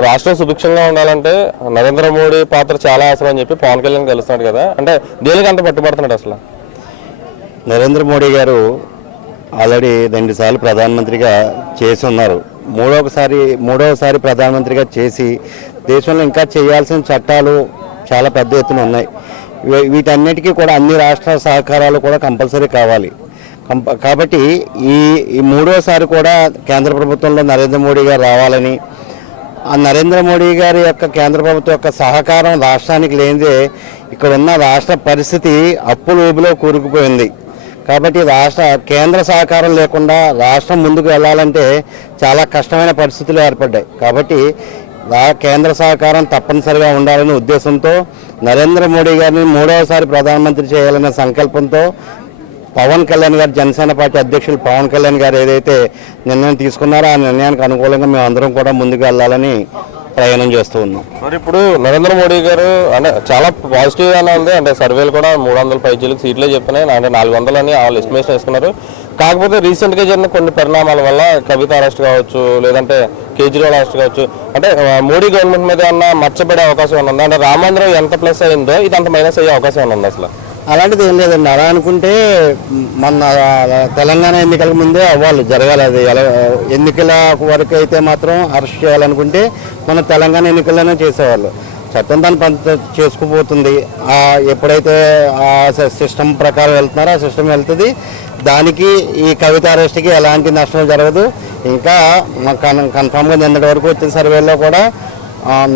రాష్ట్రం సుభిక్షంగా ఉండాలంటే నరేంద్ర మోడీ పాత్ర చాలా అవసరం అని చెప్పి పవన్ కళ్యాణ్ కలుస్తున్నాడు కదా. అంటే దేనికి అంత పట్టుబడుతున్నాడు అసలు? నరేంద్ర మోడీ గారు ఆల్రెడీ రెండుసార్లు ప్రధానమంత్రిగా చేసి ఉన్నారు. మూడవసారి మూడవసారి ప్రధానమంత్రిగా చేసి దేశంలో ఇంకా చేయాల్సిన చట్టాలు చాలా పెద్ద ఎత్తున ఉన్నాయి. వీటన్నిటికీ కూడా అన్ని రాష్ట్ర సహకారాలు కూడా కంపల్సరీ కావాలి. కంప- కాబట్టి ఈ ఈ మూడోసారి కూడా కేంద్ర ప్రభుత్వంలో నరేంద్ర మోడీ గారు రావాలని నరేంద్ర మోడీ గారి యొక్క కేంద్ర ప్రభుత్వం యొక్క సహకారం రాష్ట్రానికి లేనిదే ఇక్కడ ఉన్న రాష్ట్ర పరిస్థితి అప్పుల ఊబిలో కూరుకుపోయింది. కాబట్టి రాష్ట్ర కేంద్ర సహకారం లేకుండా రాష్ట్రం ముందుకు వెళ్ళాలంటే చాలా కష్టమైన పరిస్థితులు ఏర్పడ్డాయి. కాబట్టి కేంద్ర సహకారం తప్పనిసరిగా ఉండాలనే ఉద్దేశంతో నరేంద్ర మోడీ గారిని మూడవసారి ప్రధానమంత్రి చేయాలనే సంకల్పంతో పవన్ కళ్యాణ్ గారు జనసేన పార్టీ అధ్యక్షులు పవన్ కళ్యాణ్ గారు ఏదైతే నిర్ణయం తీసుకున్నారో ఆ నిర్ణయానికి అనుకూలంగా మేము అందరం కూడా ముందుకు వెళ్ళాలని ప్రయాణం చేస్తూ ఉన్నాం. మరి ఇప్పుడు నరేంద్ర మోడీ గారు అంటే చాలా పాజిటివ్గానే ఉంది. అంటే సర్వేలు కూడా మూడు వందల పైచీలకు సీట్లే చెప్తున్నాయి అంటే నాలుగు వందలని వాళ్ళు ఎస్టిమేషన్ వేసుకున్నారు. కాకపోతే రీసెంట్గా జరిగిన కొన్ని పరిణామాల వల్ల కవిత అరెస్ట్ కావచ్చు లేదంటే కేజ్రీవాల్ అరెస్ట్ కావచ్చు. అంటే మోడీ గవర్నమెంట్ మీద ఏమన్నా మచ్చబడే అవకాశం ఉందా? అంటే రామంద్రం ఎంత ప్లస్ అయిందో ఇది అంత మైనస్ అయ్యే అవకాశం ఉంది అసలు? అలాంటిది ఏం లేదండి. అలా అనుకుంటే మన తెలంగాణ ఎన్నికల ముందే అవ్వాలి జరగాలి అది. ఎలా ఎన్నికల వరకు అయితే మాత్రం అరెస్ట్ చేయాలనుకుంటే మన తెలంగాణ ఎన్నికల్లోనే చేసేవాళ్ళు. చట్టం దాన్ని పంచ చేసుకుపోతుంది. ఎప్పుడైతే ఆ సిస్టమ్ ప్రకారం వెళ్తున్నారో ఆ సిస్టమ్ వెళ్తుంది. దానికి ఈ కవిత అరెస్ట్కి ఎలాంటి నష్టం జరగదు. ఇంకా కన్ఫామ్గా నిన్నటి వరకు వచ్చిన సర్వేలో కూడా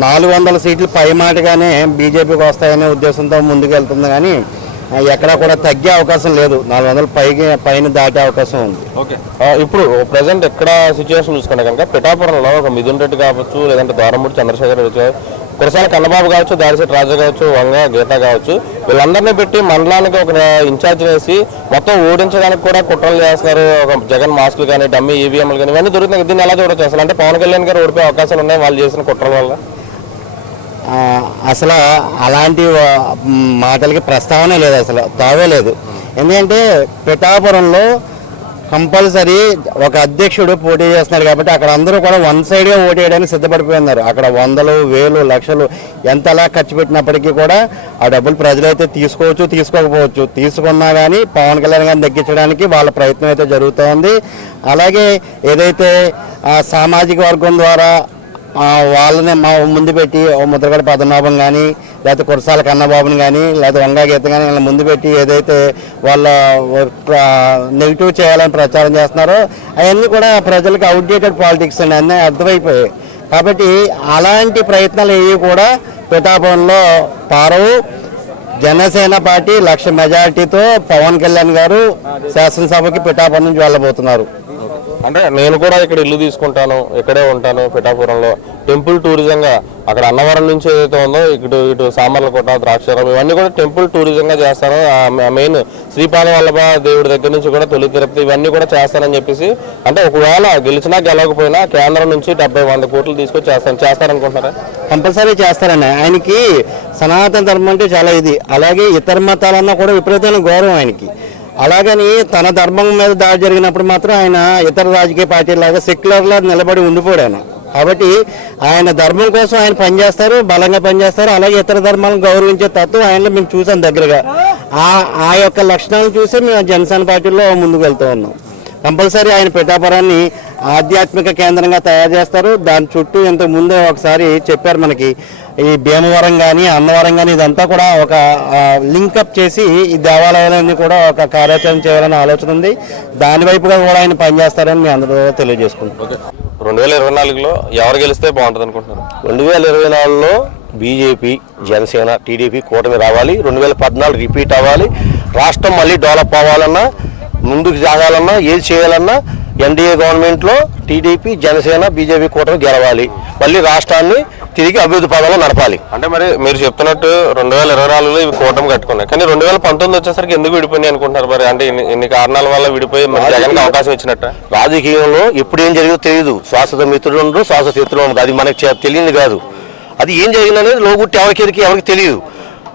నాలుగు వందల సీట్లు పై మాటగానే బీజేపీకి వస్తాయనే ఉద్దేశంతో ముందుకు వెళ్తుంది కానీ ఎక్కడా కూడా తగ్గే అవకాశం లేదు. నాలుగు వందల పైకి పైన దాటే అవకాశం ఉంది. ఓకే. ఇప్పుడు ప్రజెంట్ ఎక్కడ సిచ్యువేషన్ చూసుకుంటే కనుక పిఠాపురంలో ఒక మిథున్ రెడ్డి కావచ్చు లేదంటే ద్వారమూడి చంద్రశేఖర్ రెడ్డి కురసాల కన్నబాబు కావచ్చు దాడిశెట్టి రాజా కావచ్చు వంగ గీత కావచ్చు వీళ్ళందరినీ పెట్టి మండలానికి ఒక ఇన్ఛార్జ్ వేసి మొత్తం ఓడించడానికి కూడా కుట్రలు చేస్తున్నారు. ఒక జగన్ మాస్కులు కానీ డమ్మీ ఈవీఎంలు కానీ ఇవన్నీ దొరుకుతున్నాయి. దీన్ని ఎలా చూడొచ్చు అసలు? అంటే పవన్ కళ్యాణ్ గారు ఓడిపోయే అవకాశాలు ఉన్నాయి వాళ్ళు చేసిన కుట్రల వల్ల? అసలు అలాంటి మాటలకి ప్రస్తావనే లేదు అసలు తావే లేదు. ఎందుకంటే పిఠాపురంలో కంపల్సరీ ఒక అధ్యక్షుడు పోటీ చేస్తున్నారు కాబట్టి అక్కడ అందరూ కూడా వన్ సైడ్గా ఓటు వేయడానికి సిద్ధపడిపోయినారు అక్కడ వందలు వేలు లక్షలు ఎంతలా ఖర్చు పెట్టినప్పటికీ కూడా ఆ డబ్బులు ప్రజలైతే తీసుకోవచ్చు తీసుకోకపోవచ్చు. తీసుకున్నా కానీ పవన్ కళ్యాణ్ గారిని తగ్గించడానికి వాళ్ళ ప్రయత్నం అయితే జరుగుతోంది. అలాగే ఏదైతే ఆ సామాజిక వర్గం ద్వారా వాళ్ళని మా ముందు పెట్టి ఓ ముద్రగడ పద్మనాభం కానీ లేకపోతే కురసాల కన్నబాబుని కానీ లేకపోతే వంగా గీత కానీ ఇలా ముందు పెట్టి ఏదైతే వాళ్ళ నెగిటివ్ చేయాలని ప్రచారం చేస్తున్నారో అవన్నీ కూడా ప్రజలకు అవుట్డేటెడ్ పాలిటిక్స్ అండి. అన్నీ అర్థమైపోయాయి. కాబట్టి అలాంటి ప్రయత్నాలు ఏవి కూడా పిఠాపురంలో పారవు. జనసేన పార్టీ లక్ష మెజారిటీతో పవన్ కళ్యాణ్ గారు శాసనసభకి పిఠాపురం నుంచి వెళ్ళబోతున్నారు. అంటే నేను కూడా ఇక్కడ ఇల్లు తీసుకుంటాను ఇక్కడే ఉంటాను పిఠాపురంలో. టెంపుల్ టూరిజంగా అక్కడ అన్నవరం నుంచి ఏదైతే ఉందో ఇటు ఇటు సామర్లకోట ద్రాక్షారం ఇవన్నీ కూడా టెంపుల్ టూరిజంగా చేస్తాను. మెయిన్ శ్రీపాద వల్లభ దేవుడి దగ్గర నుంచి కూడా తొలి తిరుపతి ఇవన్నీ కూడా చేస్తానని చెప్పేసి అంటే ఒకవేళ గెలిచినా గెలవకపోయినా కేంద్రం నుంచి డెబ్బై వంద కోట్లు తీసుకొచ్చి చేస్తాను. చేస్తారనుకుంటున్నారా? కంపల్సరీ చేస్తారండి ఆయనకి సనాతన ధర్మం అంటే చాలా ఇది. అలాగే ఇతర మతాలన్నా కూడా విపరీతమైన గౌరవం ఆయనకి. అలాగని తన ధర్మం మీద దాడి జరిగినప్పుడు మాత్రం ఆయన ఇతర రాజకీయ పార్టీలాగా సెక్యులర్లా నిలబడి ఉండిపోయాడు. ఆయన కాబట్టి ఆయన ధర్మం కోసం ఆయన పనిచేస్తారు బలంగా పనిచేస్తారు అలాగే ఇతర ధర్మాలను గౌరవించే తత్వం ఆయనలో మేము చూసాం దగ్గరగా. ఆ ఆ యొక్క లక్షణాలను చూసి మేము జనసేన పార్టీలో ముందుకు వెళ్తూ ఉన్నాం. కంపల్సరీ ఆయన పిఠాపురాన్ని ఆధ్యాత్మిక కేంద్రంగా తయారు చేస్తారు. దాని చుట్టూ ఇంతకు ముందే ఒకసారి చెప్పారు మనకి. ఈ భీమవరం కానీ అన్నవరం కానీ ఇదంతా కూడా ఒక లింకప్ చేసి ఈ దేవాలయాలన్నీ కూడా ఒక కార్యాచరణ చేయాలనే ఆలోచన ఉంది. దాని వైపుగా కూడా ఆయన పనిచేస్తారని మేము అందరూ తెలియజేసుకుంటాం ఓకే. రెండు వేల ఇరవై నాలుగులో ఎవరు గెలిస్తే బాగుంటుంది అనుకుంటున్నారు రెండు వేల ఇరవై నాలుగులో బీజేపీ జనసేన టీడీపీ కూటమి రావాలి. రెండు వేల పద్నాలుగు రిపీట్ అవ్వాలి. రాష్ట్రం మళ్ళీ డెవలప్ అవ్వాలన్నా ముందుకు సాగాలన్నా ఏది చేయాలన్నా ఎన్డీఏ గవర్నమెంట్లో టీడీపీ జనసేన బీజేపీ కూటమి గెలవాలి. మళ్ళీ రాష్ట్రాన్ని తిరిగి అభివృద్ధి పదంలో నడపాలి. అంటే మరి మీరు చెప్తున్నట్టు రెండు వేల ఇరవై నాలుగులో ఇవి కూటమి కట్టుకున్నాయి. కానీ రెండు వేల పంతొమ్మిది వచ్చేసరికి ఎందుకు విడిపోయినాయి అనుకుంటున్నారు మరి? అంటే ఇన్ని కారణాల వల్ల విడిపోయి జగన్కి అవకాశం ఇచ్చినట్ట? రాజకీయంలో ఎప్పుడు ఏం జరిగిందో తెలియదు శాశ్వత మిత్రుడు ఉండరు శాశ్వత శత్రుడు ఉండదు అది మనకి తెలియదు కాదు. అది ఏం జరిగిందనేది లోగుట్టి ఎవరికి ఎవరికి తెలియదు.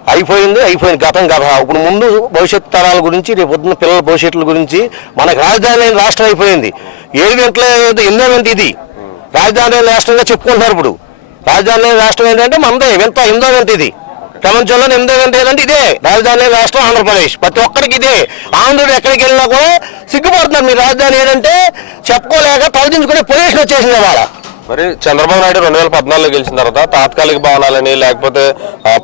అయిపోయింది అయిపోయింది గతం కథ ఇప్పుడు ముందు భవిష్యత్ తరాల గురించి రేపు పొద్దున్న పిల్లల భవిష్యత్తుల గురించి మనకు రాజధాని లేని రాష్ట్రం అయిపోయింది. ఏడు గంటల ఎన్నో గంట ఇది. రాజధాని లేని రాష్ట్రంగా చెప్పుకుంటున్నారు ఇప్పుడు. రాజధాని లేని రాష్ట్రం ఏంటంటే మనదే వింత ఎందో వింత ఇది. ప్రపంచంలో ఎనిమిదో వింత ఏంటంటే ఇదే. రాజధాని రాష్ట్రం ఆంధ్రప్రదేశ్. ప్రతి ఒక్కరికి ఇదే. ఆంధ్రుడు ఎక్కడికి వెళ్ళినా కూడా సిగ్గుపడుతున్నారు. మీ రాజధాని ఏంటంటే చెప్పుకోలేక తలదించుకునే పొజిషన్ వచ్చేసింది వాళ్ళ మరి చంద్రబాబు నాయుడు రెండు వేల పద్నాలుగులో గెలిచిన తర్వాత తాత్కాలిక భవనాలని లేకపోతే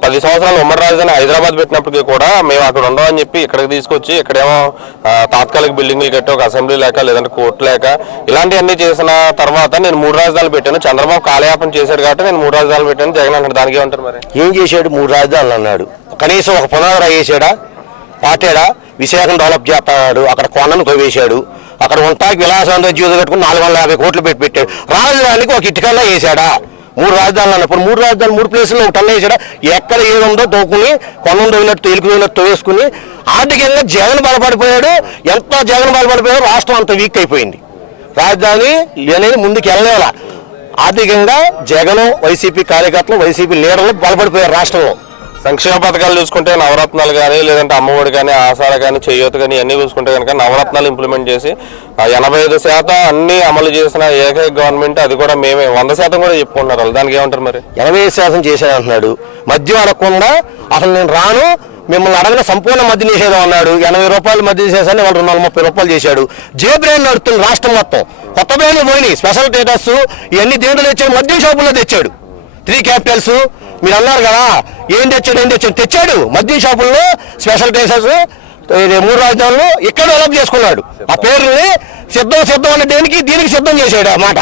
పది సంవత్సరాలు ఉమ్మడి రాజధాని హైదరాబాద్ పెట్టినప్పటికీ కూడా మేము అక్కడ ఉండమని చెప్పి ఇక్కడికి తీసుకొచ్చి ఇక్కడేమో తాత్కాలిక బిల్డింగ్లు కట్టి ఒక అసెంబ్లీ లేక లేదంటే కోర్టు లేక ఇలాంటివన్నీ చేసిన తర్వాత నేను మూడు రాజధానులు పెట్టాను. చంద్రబాబు కాలయాపన చేశాడు కాబట్టి నేను మూడు రాజధానులు పెట్టాను. జగన్ అంటాడు దానికి ఏమంటారు మరి? ఏం చేశాడు? మూడు రాజధానులు అన్నాడు. కనీసం ఒక పునరావృతం చేశాడా పాటాడా? విశాఖను డెవలప్ చేస్తాడు. అక్కడ కొండను కొవేశాడు అక్కడ ఉంటాకి విలాసాంతో జీవితం కట్టుకుని నాలుగు వందల యాభై కోట్లు పెట్టి పెట్టాడు. రాజధానికి ఒక ఇటుకల్లా వేసాడా? మూడు రాజధానులు అన్నప్పుడు మూడు రాజధానులు మూడు ప్లేసుల్లో ఒక టన్ను వేసాడా? ఎక్కడ ఏది ఉందో తోకుని కొండను తవ్వినట్టు తేలికి తవ్వినట్టు తవ్వేసుకుని ఆర్థికంగా జగన్ బలపడిపోయాడు. ఎంత జగన్ బలపడిపోయాడు రాష్ట్రం అంత వీక్ అయిపోయింది. రాజధాని అనేది ముందుకు వెళ్ళలేలా. ఆర్థికంగా జగన్ వైసీపీ కార్యకర్తలు వైసీపీ లీడర్లు బలపడిపోయారు రాష్ట్రంలో. సంక్షేమ పథకాలు చూసుకుంటే నవరత్నాలు కానీ లేదంటే అమ్మఒడి కానీ ఆసార కానీ చేయూత కానీ అన్నీ చూసుకుంటే కనుక నవరత్నాలు ఇంప్లిమెంట్ చేసి ఎనభై ఐదు శాతం అన్ని అమలు చేసిన ఏకైక గవర్నమెంట్ అది కూడా మేమే. వంద శాతం కూడా చెప్పుకుంటున్నారు వాళ్ళు. దానికి ఏమంటారు మరి? ఎనభై శాతం చేశాను మద్యం అనకుండా అసలు నేను రాను మిమ్మల్ని అడగిన సంపూర్ణ మద్య నిషేధం అన్నాడు. ఎనభై రూపాయలు మద్య నిషేధాన్ని వాళ్ళు రెండు వందల ముప్పై రూపాయలు చేశాడు. జే బ్రెయిన్ నడుతుంది రాష్ట్రం మొత్తం. కొత్త బ్రెయిన్లు పోయినాయి. స్పెషల్ స్టేటస్ ఇవన్నీ దేంట్లో తెచ్చాడు మద్యం షాపుల్లో తెచ్చాడు. త్రీ క్యాపిటల్స్ మీరు అన్నారు కదా ఏం తెచ్చాడు ఏం తెచ్చాడు? తెచ్చాడు. మద్యం షాపుల్లో స్పెషల్ ప్లేసెస్ మూడు రాజధానులు ఇక్కడ డెవలప్ చేసుకున్నాడు. ఆ పేరుని సిద్ధం సిద్ధం అనే దేనికి దీనికి సిద్ధం చేశాడు ఆ మాట.